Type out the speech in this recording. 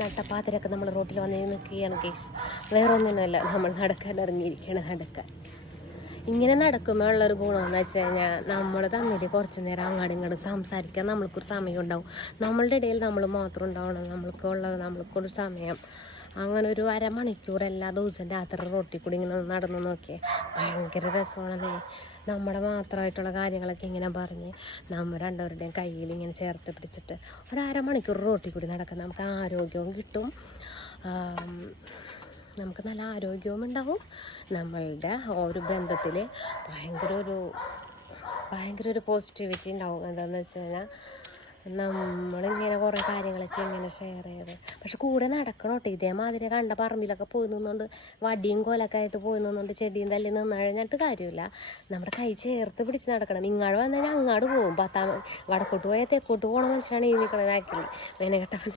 നട്ടപ്പാത്തിലൊക്കെ നമ്മൾ റോട്ടിൽ വന്ന് നിൽക്കുകയാണ് കേസ്. വേറെ ഒന്നിനല്ല, നമ്മൾ നടക്കാൻ ഇറങ്ങിയിരിക്കുകയാണ്. നടക്കാൻ ഇങ്ങനെ നടക്കുമ്പോൾ ഉള്ളൊരു ഗുണമെന്ന് വെച്ച് കഴിഞ്ഞാൽ നമ്മൾ തമ്മിൽ കുറച്ച് നേരം അങ്ങോട്ടും ഇങ്ങോട്ടും സംസാരിക്കാൻ നമ്മൾക്കൊരു സമയം ഉണ്ടാവും. നമ്മളുടെ ഇടയിൽ നമ്മൾ മാത്രം ഉണ്ടാവണം, നമ്മൾക്കൊരു സമയം. അങ്ങനെ ഒരു അരമണിക്കൂർ എല്ലാ ദിവസവും രാത്രി റോട്ടിൽ കൂടി ഇങ്ങനെ നടന്നു നോക്കിയാൽ ഭയങ്കര രസമാണല്ലേ. നമ്മുടെ മാത്രമായിട്ടുള്ള കാര്യങ്ങളൊക്കെ ഇങ്ങനെ പറഞ്ഞ് നമ്മൾ രണ്ടുപേരുടെയും കയ്യിൽ ഇങ്ങനെ ചേർത്ത് പിടിച്ചിട്ട് ഒരമണിക്കൂർ റോട്ടിൽ കൂടി നടക്കാൻ നമുക്ക് ആരോഗ്യവും കിട്ടും. നമുക്ക് നല്ല ആരോഗ്യവും ഉണ്ടാവും. നമ്മളുടെ ഒരു ബന്ധത്തിൽ ഭയങ്കര ഒരു പോസിറ്റിവിറ്റി ഉണ്ടാവും. എന്താണെന്ന് വെച്ച് കഴിഞ്ഞാൽ നമ്മളിങ്ങനെ കുറേ കാര്യങ്ങളൊക്കെ ഇങ്ങനെ ഷെയർ ചെയ്ത്, പക്ഷെ കൂടെ നടക്കണം കേട്ടോ. ഇതേമാതിരി കണ്ട പറമ്പിലൊക്കെ പോയി നിന്നുകൊണ്ട് വടിയും കോലൊക്കെ ആയിട്ട് പോയി നിന്നുകൊണ്ട് ചെടിയും തല്ലി നിന്ന് കഴിഞ്ഞിട്ട് കാര്യമില്ല. നമ്മുടെ കൈ ചേർത്ത് പിടിച്ച് നടക്കണം. ഇങ്ങോട്ട് വന്നു കഴിഞ്ഞാൽ അങ്ങോട്ട് പോകും. വടക്കോട്ട് പോയാൽ തെക്കോട്ട് പോകണ മനുഷ്യനാണ് ഈ നിൽക്കണ ബാക്കിൽ. മെനക്കെട്ട